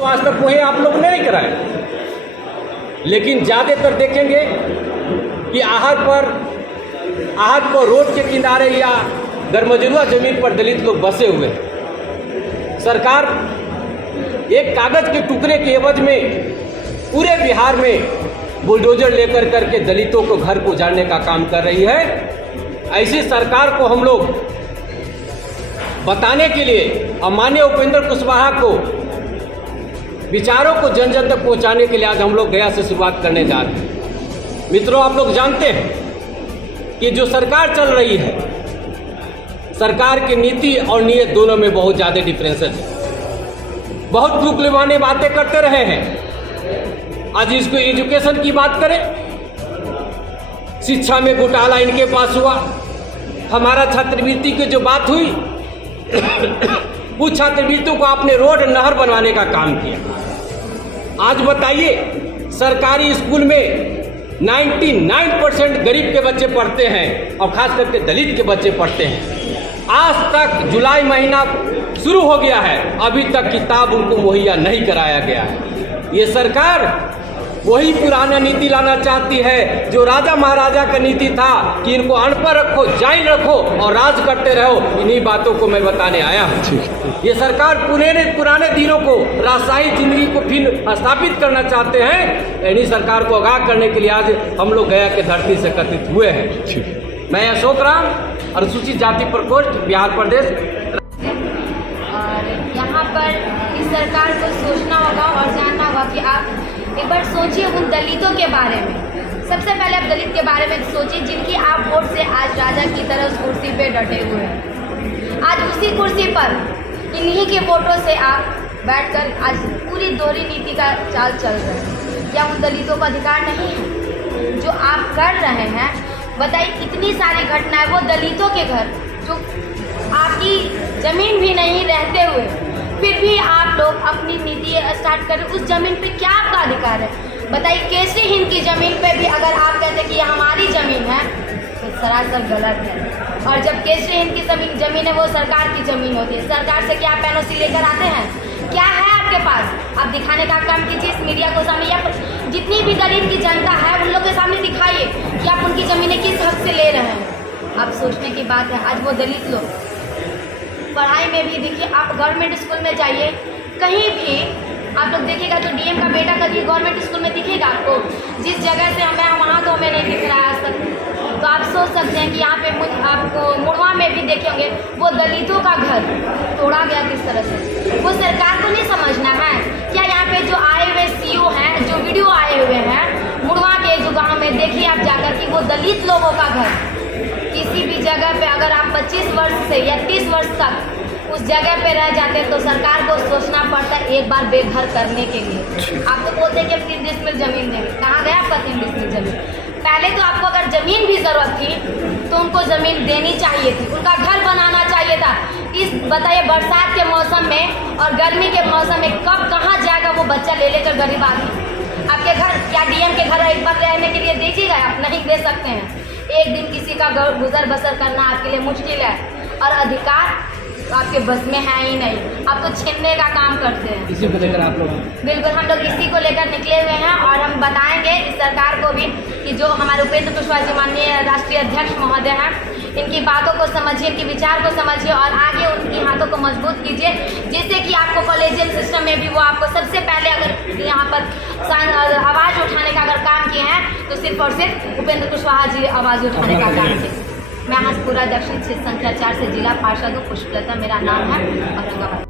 तो आज तक वही आप लोग नहीं कराए, लेकिन ज़्यादातर देखेंगे कि आहत पर रोड के किनारे या दरमजरुआ ज़मीन पर दलित लोग बसे हुए हैं। सरकार एक कागज़ के टुकड़े के एवज में पूरे बिहार में बुलडोजर लेकर करके दलितों को घर को उजाड़ने का काम कर रही है। ऐसी सरकार को हम लोग बताने के लिए और माननीय उपेंद्र कुशवाहा को विचारों को जन जन तक पहुंचाने के लिए आज हम लोग गया से शुरुआत करने जा रहे हैं। मित्रों, आप लोग जानते हैं कि जो सरकार चल रही है, सरकार की नीति और नीयत दोनों में बहुत ज़्यादा डिफरेंसेस है। बहुत दुख लुभाने बातें करते रहे हैं। आज इसको एजुकेशन की बात करें, शिक्षा में घोटाला इनके पास हुआ। हमारा छात्रवृत्ति की जो बात हुई उस छात्रवृत्तियों को आपने रोड नहर बनवाने का काम किया। आज बताइए, सरकारी स्कूल में 99% गरीब के बच्चे पढ़ते हैं और खास करके दलित के बच्चे पढ़ते हैं। आज तक जुलाई महीना शुरू हो गया है, अभी तक किताब उनको मुहैया नहीं कराया गया है। ये सरकार वही पुराना नीति लाना चाहती है जो राजा महाराजा का नीति था कि इनको अनपढ़ रखो, जाहिल रखो और राज करते रहो। इन्हीं बातों को मैं बताने आया हूँ। ये सरकार पुराने दिनों को, राजशाही जिंदगी को फिर स्थापित करना चाहते हैं। इन्हीं सरकार को आगाह करने के लिए आज हम लोग गया के धरती से एकत्रित हुए हैं। मैं अशोक राम, अनुसूचित जाति प्रकोष्ठ, बिहार प्रदेश। और यहाँ पर इस सरकार को सोचना होगा और जानना होगा कि आप एक बार सोचिए उन दलितों के बारे में। सबसे पहले आप दलित के बारे में सोचिए जिनकी आप वोट से आज राजा की तरह उस कुर्सी पे डटे हुए हैं। आज उसी कुर्सी पर इन्हीं के वोटों से आप बैठकर आज पूरी दोहरी नीति का चाल चल रहे हैं। क्या उन दलितों का अधिकार नहीं है जो आप कर रहे हैं? बताइए, कितनी सारी घटनाएं, वो दलितों के घर जो आपकी ज़मीन भी नहीं रहते हुए फिर भी आप लोग अपनी नीति स्टार्ट करें। उस ज़मीन पे क्या आपका अधिकार है? बताइए, केसरी हिंद की ज़मीन पे भी अगर आप कहते कि ये हमारी ज़मीन है तो सरासर गलत है। और जब केसरी हिंद की ज़मीन है वो सरकार की ज़मीन होती है। सरकार से क्या आप एनओसी लेकर आते हैं? क्या है आपके पास? आप दिखाने का काम कीजिए इस मीडिया को सामने, या जितनी भी दलित की जनता है उन लोगों के सामने दिखाइए कि आप उनकी ज़मीनें किस हक से ले रहे हैं। आप सोचने की बात है। आज वो दलित लोग पढ़ाई में भी देखिए, आप गवर्नमेंट स्कूल में जाइए, कहीं भी आप लोग देखिएगा तो डीएम का बेटा कभी गवर्नमेंट स्कूल में दिखेगा आपको? जिस जगह से हमें वहाँ तो हमें नहीं दिख रहा है आज तक। तो आप सोच सकते हैं कि यहाँ पे आपको मुड़वा में भी देखे होंगे वो दलितों का घर तोड़ा गया किस तरह से। वो सरकार को नहीं समझना है क्या? यहाँ पे जो आए हुए सीओ हैं, जो वीडियो आए हुए हैं मुड़वा के जो गाँव में, देखिए आप जाकर कि वो दलित लोगों का घर किसी भी जगह पे अगर आप 25 वर्ष से या 30 वर्ष तक उस जगह पे रह जाते हैं तो सरकार को सोचना पड़ता है एक बार बेघर करने के लिए। आप तो बोलते हैं कि 3 डिसमिल ज़मीन देंगे, कहाँ गया आपका 3 डिसमिल ज़मीन? पहले तो आपको अगर ज़मीन भी ज़रूरत थी तो उनको ज़मीन देनी चाहिए थी, उनका घर बनाना चाहिए था। इस बताइए, बरसात के मौसम में और गर्मी के मौसम में कब कहाँ जाएगा वो बच्चा ले लेकर गरीब आदमी? आपके घर या डीएम के घर एक बार रहने के लिए दीजिएगा? आप नहीं दे सकते हैं। एक दिन किसी का गुजर बसर करना आपके लिए मुश्किल है और अधिकार आपके बस में है ही नहीं। आप तो छीनने का काम करते हैं। इसी को लेकर आप लोग? बिल्कुल, हम लोग इसी को लेकर निकले हुए हैं और हम बताएंगे इस सरकार को भी कि जो हमारे उपेंद्र कुशवाहा जी माननीय राष्ट्रीय अध्यक्ष महोदय हैं, इनकी बातों को समझिए, इनके विचार को समझिए और आगे उनकी हाथों को मजबूत कीजिए, जिससे कि आपको कॉलेजियल सिस्टम में भी वो आपको सबसे पहले अगर यहाँ पर आवाज़ उठाने का अगर काम किए हैं तो सिर्फ और सिर्फ उपेंद्र कुशवाहा जी आवाज़ उठाने का काम किए। मैं हंसपुरा दक्षिण क्षेत्र संख्या 4 से जिला पार्षद हूँ, पुष्पलता मेरा नाम है, औरंगाबाद।